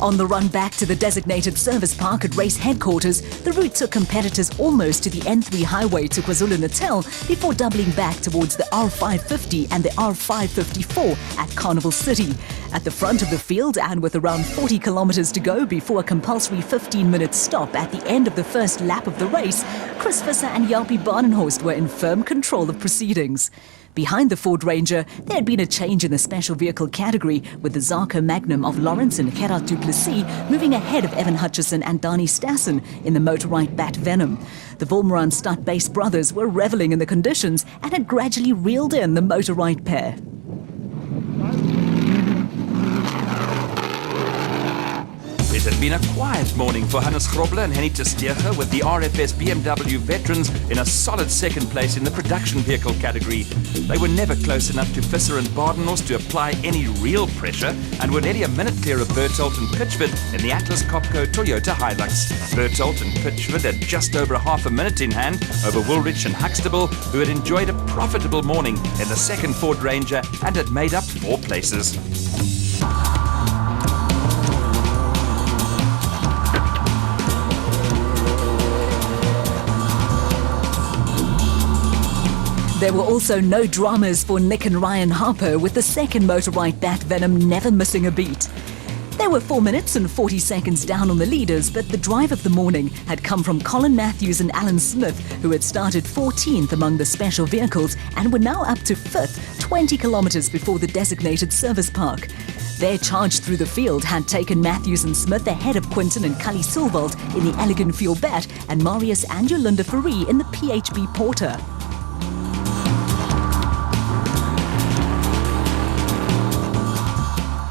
On the run back to the designated service park at race headquarters, the route took competitors almost to the N3 highway to KwaZulu-Natal before doubling back towards the R550 and the R554 at Carnival City. At the front of the field and with around 40 kilometers to go before a compulsory 15-minute stop at the end of the first lap of the race, Chris Visser and Japie Barnenhorst were in firm control of proceedings. Behind the Ford Ranger, there had been a change in the special vehicle category, with the Zarko Magnum of Lawrence and Gerard du Plessis moving ahead of Evan Hutchison and Dani Stassen in the motorized Bat Venom. The Wolmaran stud-based brothers were reveling in the conditions and had gradually reeled in the motorized pair. It had been a quiet morning for Hannes Grobler and Henny Testierge, with the RFS BMW veterans in a solid second place in the production vehicle category. They were never close enough to Visser and Bardenhorst to apply any real pressure and were nearly a minute clear of Bertolt and Pitchford in the Atlas Copco Toyota Hilux. Bertolt and Pitchford had just over half a minute in hand over Woolrich and Huxtable, who had enjoyed a profitable morning in the second Ford Ranger and had made up 4 places. There were also no dramas for Nick and Ryan Harper, with the second motorized Bat Venom never missing a beat. They were 4 minutes and 40 seconds down on the leaders, but the drive of the morning had come from Colin Matthews and Alan Smith, who had started 14th among the special vehicles and were now up to 5th, 20 kilometers before the designated service park. Their charge through the field had taken Matthews and Smith ahead of Quinton and Cully Silvald in the Elegant Fuel Bat and Marius and Yolanda Fourie in the PHB Porter.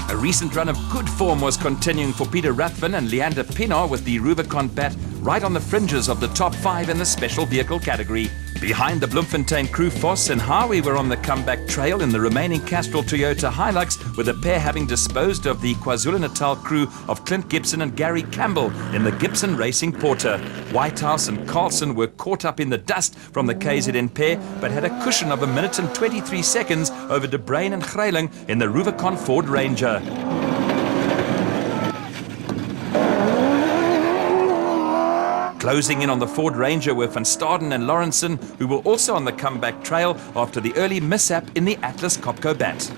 A recent run of good form was continuing for Peter Ruthven and Leander Pienaar, with the Rubicon Bat right on the fringes of the top 5 in the special vehicle category. Behind the Bloemfontein crew, Voss and Howie were on the comeback trail in the remaining Castrol Toyota Hilux, with the pair having disposed of the KwaZulu-Natal crew of Clint Gibson and Gary Campbell in the Gibson Racing Porter. Whitehouse and Carlson were caught up in the dust from the KZN pair, but had a cushion of 1 minute and 23 seconds over De Bruyn and Greiling in the Rubicon Ford Ranger. Closing in on the Ford Ranger were Van Staden and Lawrenson, who were also on the comeback trail after the early mishap in the Atlas Copco Bat.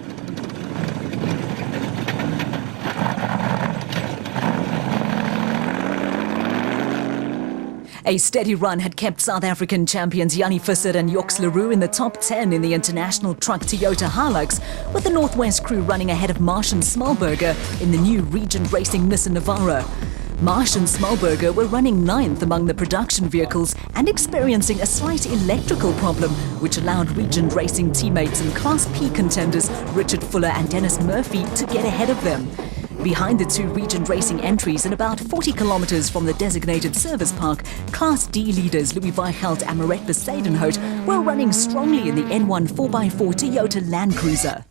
A steady run had kept South African champions Jannie Visser and Joks Leroux in the top 10 in the International Truck Toyota Hilux, with the Northwest crew running ahead of Marsh and Smallberger in the new Regent Racing Nissan Navara. Marsh and Smallberger were running 9th among the production vehicles and experiencing a slight electrical problem, which allowed Regent Racing teammates and Class P contenders Richard Fuller and Dennis Murphy to get ahead of them. Behind the 2 Regent Racing entries and about 40 kilometers from the designated service park, Class D leaders Louis Weichelt and Marek Besadenhout were running strongly in the N1 4x4 Toyota Land Cruiser.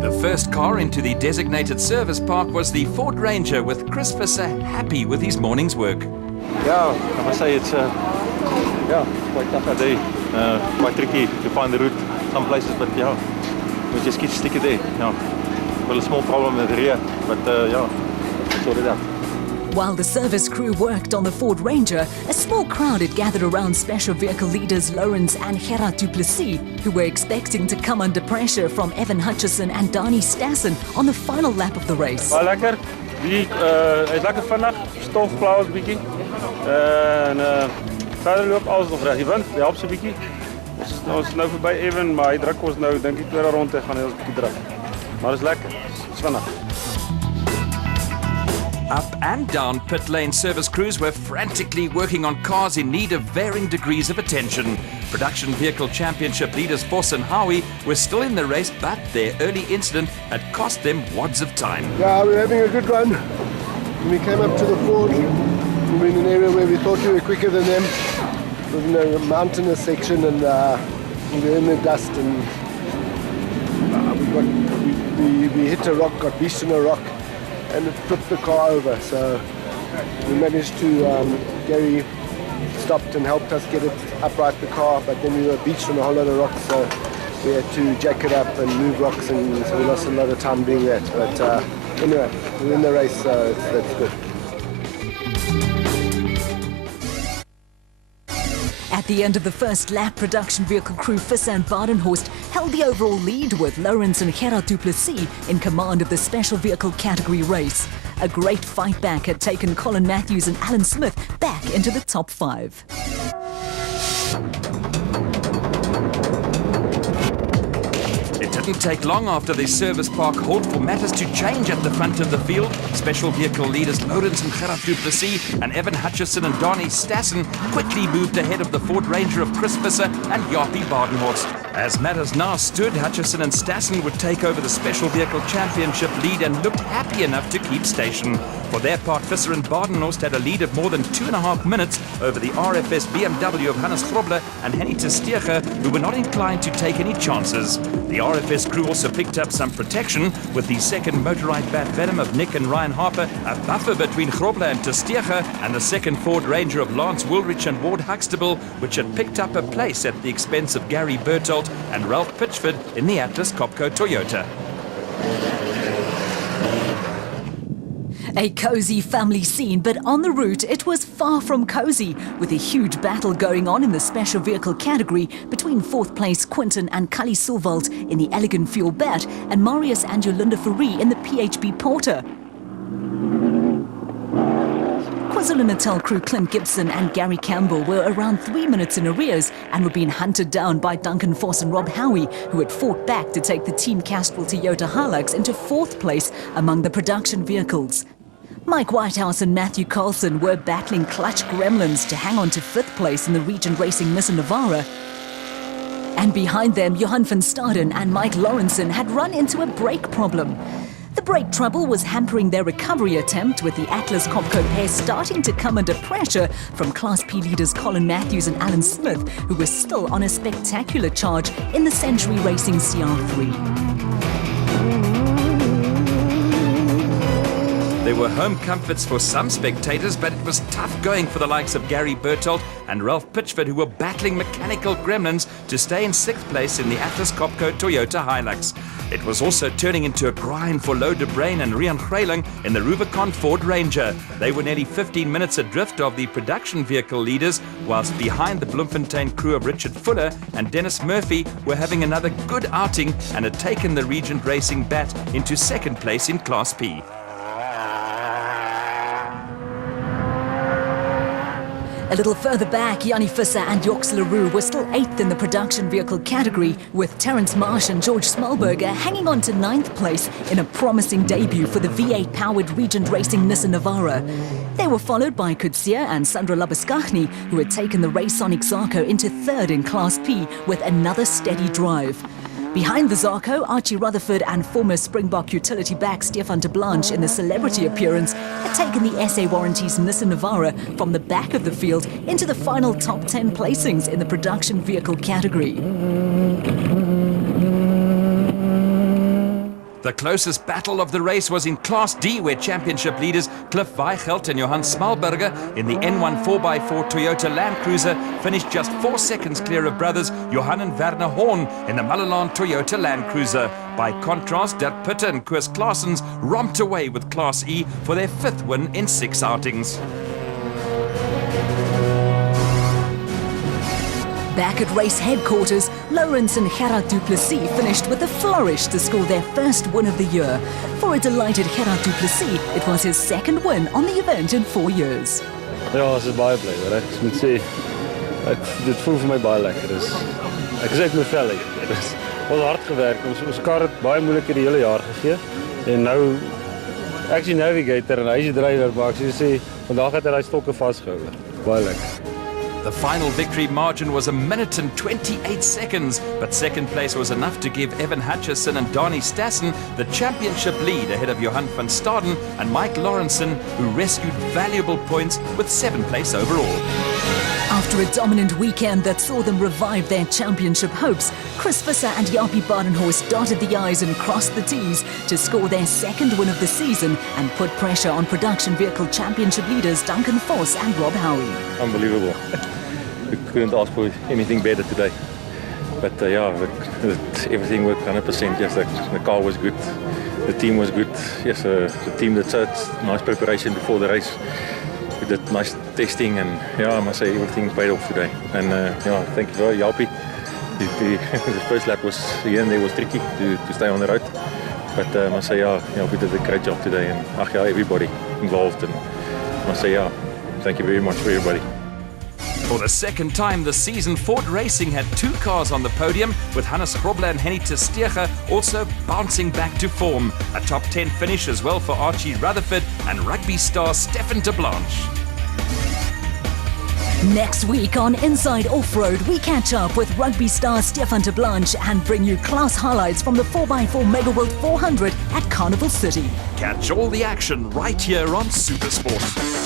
The first car into the designated service park was the Ford Ranger, with Chris Visser happy with his morning's work. Yeah, I must say it's quite tough day. Quite tricky to find the route some places, but yeah, we just keep sticking there. Yeah. Well, a small problem with the rear, but sort it out. While the service crew worked on the Ford Ranger, a small crowd had gathered around special vehicle leaders Lawrence and Gerard du Plessis, who were expecting to come under pressure from Evan Hutchison and Dani Stassen on the final lap of the race. Wel lekker. Hy's lekker vinnig, stof klaar 'n bietjie. Verder loop alles nog reg. Die wind help so 'n bietjie. Ons is nou verby Evan, maar hy druk ons nou, dink ek, tweede ronde gaan hy ons 'n bietjie druk. Maar dis lekker. Dis vinnig. Up and down pit lane, service crews were frantically working on cars in need of varying degrees of attention. Production vehicle championship leaders Voss and Howie were still in the race, but their early incident had cost them wads of time. Yeah, we were having a good run. When we came up to the Ford, we were in an area where we thought we were quicker than them. It was in a mountainous section, and we were in the dust, and we hit a rock, got beached in a rock, and it flipped the car over. So we managed to, Gary stopped and helped us get it upright, the car, but then we were beached on a whole lot of rocks, so we had to jack it up and move rocks, and so we lost a lot of time doing that. But anyway, we're in the race, so that's good. At the end of the first lap, production vehicle crew Visser and Badenhorst held the overall lead with Lawrence and Gerard du Plessis in command of the special vehicle category race. A great fight back had taken Colin Matthews and Alan Smith back into the top 5. It didn't take long after the service park halt for matters to change at the front of the field. Special vehicle leaders Lawrence and Gerard du Plessis and Evan Hutchison and Donnie Stassen quickly moved ahead of the Ford Ranger of Chris Visser and Jaapie Badenhorst. As matters now stood, Hutchison and Stassen would take over the special vehicle championship lead and looked happy enough to keep station. For their part, Visser and Badenhorst had a lead of more than 2.5 minutes over the RFS BMW of Hannes Grobler and Henny Testierge, who were not inclined to take any chances. The RFS crew also picked up some protection with the second motorized Bat Venom of Nick and Ryan Harper, a buffer between Grobler and Testierge, and the second Ford Ranger of Lance Woolrich and Ward Huxtable, which had picked up a place at the expense of Gary Bertolt and Ralph Pitchford in the Atlas Copco Toyota. A cozy family scene, but on the route it was far from cozy, with a huge battle going on in the special vehicle category between 4th place Quinton and Cully Silvald in the Elegant Fuel Bat and Marius and Yolanda Fourie in the PHB Porter. KwaZulu-Natal crew Clint Gibson and Gary Campbell were around 3 minutes in arrears and were being hunted down by Duncan Voss and Rob Howie, who had fought back to take the Team Castrol Toyota Hilux into 4th place among the production vehicles. Mike Whitehouse and Matthew Carlson were battling clutch gremlins to hang on to 5th place in the Regent Racing Nissan Navara. And behind them, Johan van Staden and Mike Lawrenson had run into a brake problem. The brake trouble was hampering their recovery attempt, with the Atlas Copco pair starting to come under pressure from Class P leaders Colin Matthews and Alan Smith, who were still on a spectacular charge in the Century Racing CR3. There were home comforts for some spectators, but it was tough going for the likes of Gary Bertolt and Ralph Pitchford, who were battling mechanical gremlins to stay in 6th place in the Atlas Copco Toyota Hilux. It was also turning into a grind for Lo de Bruin and Rian Greyling in the Rubicon Ford Ranger. They were nearly 15 minutes adrift of the production vehicle leaders, whilst behind the Bloemfontein crew of Richard Fuller and Dennis Murphy were having another good outing and had taken the Regent Racing Bat into 2nd place in Class P. A little further back, Jannie Visser and Joks Leroux were still 8th in the production vehicle category, with Terence Marsh and George Smallberger hanging on to 9th place in a promising debut for the V8-powered Regent Racing Nissan Navara. They were followed by Kutsia and Sandra Labuskaghni, who had taken the Raysonic Zarko into 3rd in Class P with another steady drive. Behind the Zarko, Archie Rutherford and former Springbok utility back Stefan de Blanche in the celebrity appearance had taken the SA Warranties Nissan Navara from the back of the field into the final top 10 placings in the production vehicle category. The closest battle of the race was in Class D, where championship leaders Cliff Weigelt and Johan Smallberger in the N1 4x4 Toyota Land Cruiser finished just 4 seconds clear of brothers Johan and Werner Horn in the Mulliland Toyota Land Cruiser. By contrast, Dirk Pitter and Koos Claessens romped away with Class E for their 5th win in 6 outings. Back at race headquarters, Lawrence and Gerard du Plessis finished with a flourish to score their 1st win of the year. For a delighted Gerard du Plessis, it was his 2nd win on the event in 4 years. Ja, ons is baie bly, hoor. Ek moet sê, dit voel vir my baie lekker. Ek is uit my vel uit. Ons het hard gewerk. Ons kar het baie moeilike die hele jaar gegee. En nou ek is die navigator en hy is die drywer, maar ek sê vandag het hy daai stokke vasgehou. Baie lekker. The final victory margin was 1 minute and 28 seconds, but 2nd place was enough to give Evan Hutchison and Donnie Stassen the championship lead ahead of Johan van Staden and Mike Lawrenson, who rescued valuable points with 7th place overall. After a dominant weekend that saw them revive their championship hopes, Chris Visser and Jaapie Badenhorst dotted the I's and crossed the T's to score their 2nd win of the season and put pressure on production vehicle championship leaders Duncan Voss and Rob Howie. Unbelievable. We couldn't ask for anything better today. everything worked 100%. Yes, the car was good, the team was good. Yes, the team did nice preparation before the race. We did nice testing, and I must say everything paid off today. And thank you very much. The first lap was here and there was tricky to stay on the road, but I must say we did a great job today, and everybody involved, and I must say thank you very much for everybody. For the second time this season, Ford Racing had 2 cars on the podium, with Hannes Grobler and Henny Testeger also bouncing back to form. A top 10 finish as well for Archie Rutherford and rugby star Stefan de Blanche. Next week on Inside Off-Road, we catch up with rugby star Stefan de Blanche and bring you class highlights from the 4x4 Mega World 400 at Carnival City. Catch all the action right here on Supersport.